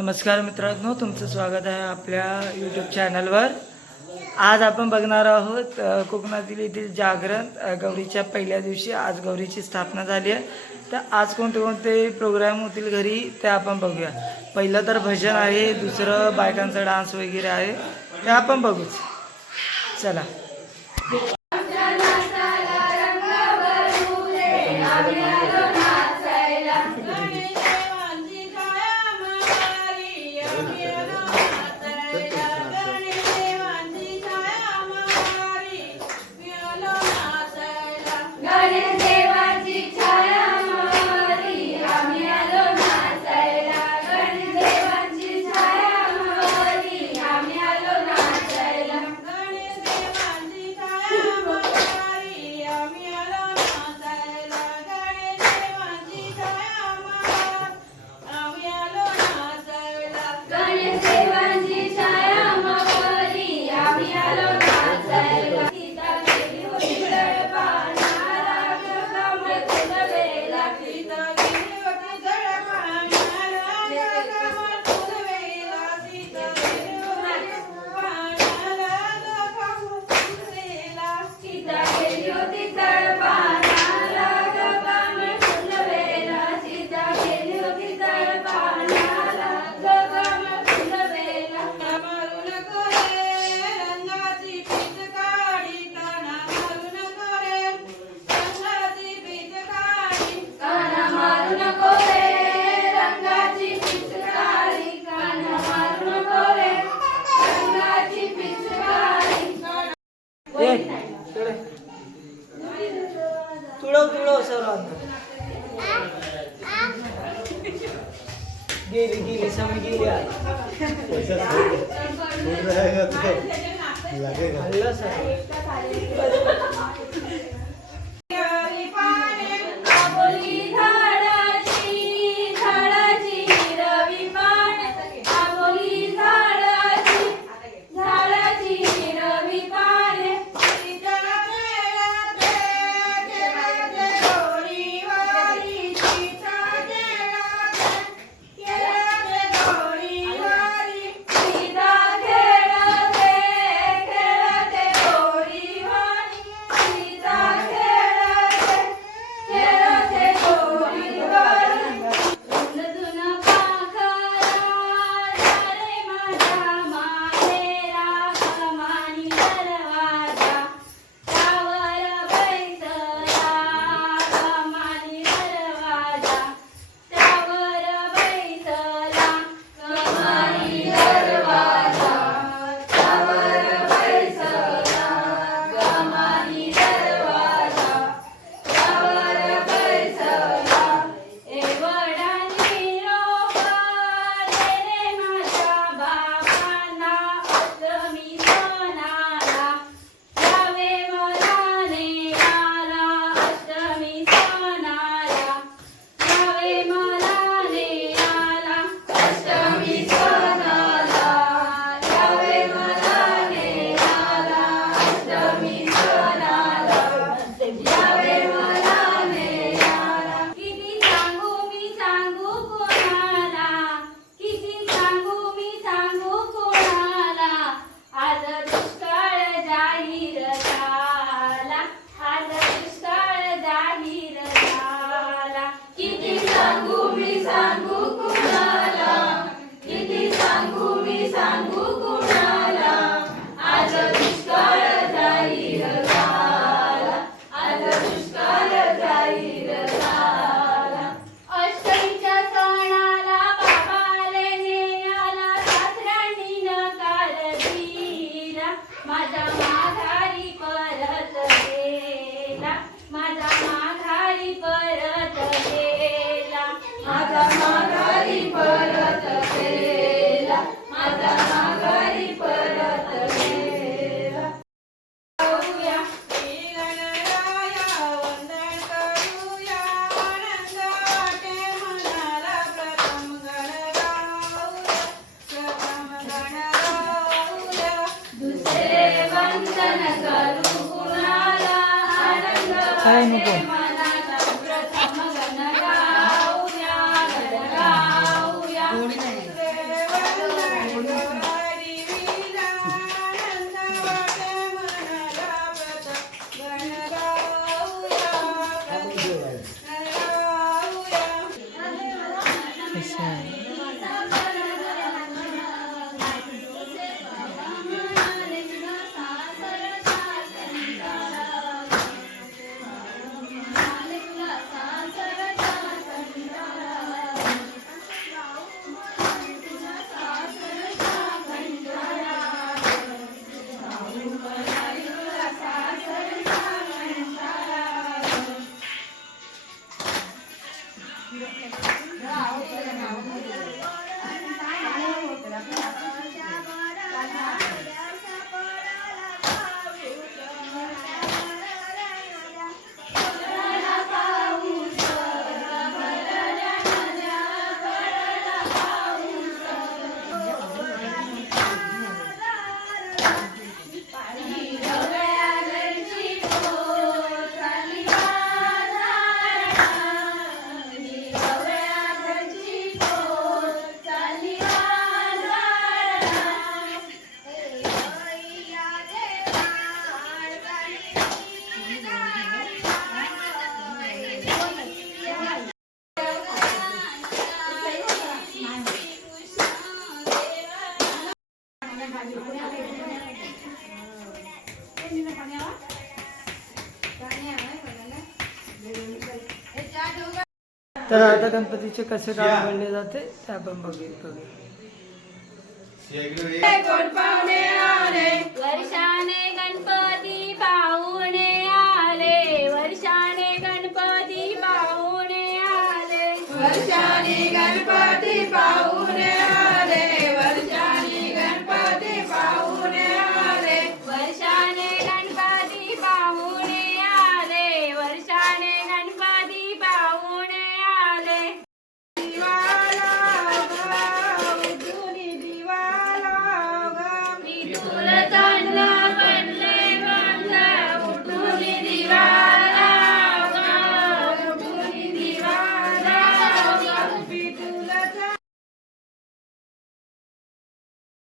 नमस्कार मित्रांनो तुमचं स्वागत आहे आपल्या यूट्यूब चॅनलवर आज आपण बघणार आहोत कोकणातील येथील जागरण गौरीच्या पहिल्या दिवशी आज गौरीची स्थापना झाली आहे. तर आज कोणते कोणते प्रोग्राम होतील घरी ते आपण बघूया. पहिलं तर भजन आहे दुसरं बायकांचा डान्स वगैरे आहे ते आपण बघूच. चला. तुळव तुळव सौरभ गेली गेली समय गेली लगेगा సరే నువ్వు Yes, sir. तर आता गणपतीचे कसे काम बनले जाते ते आपण बघू बघू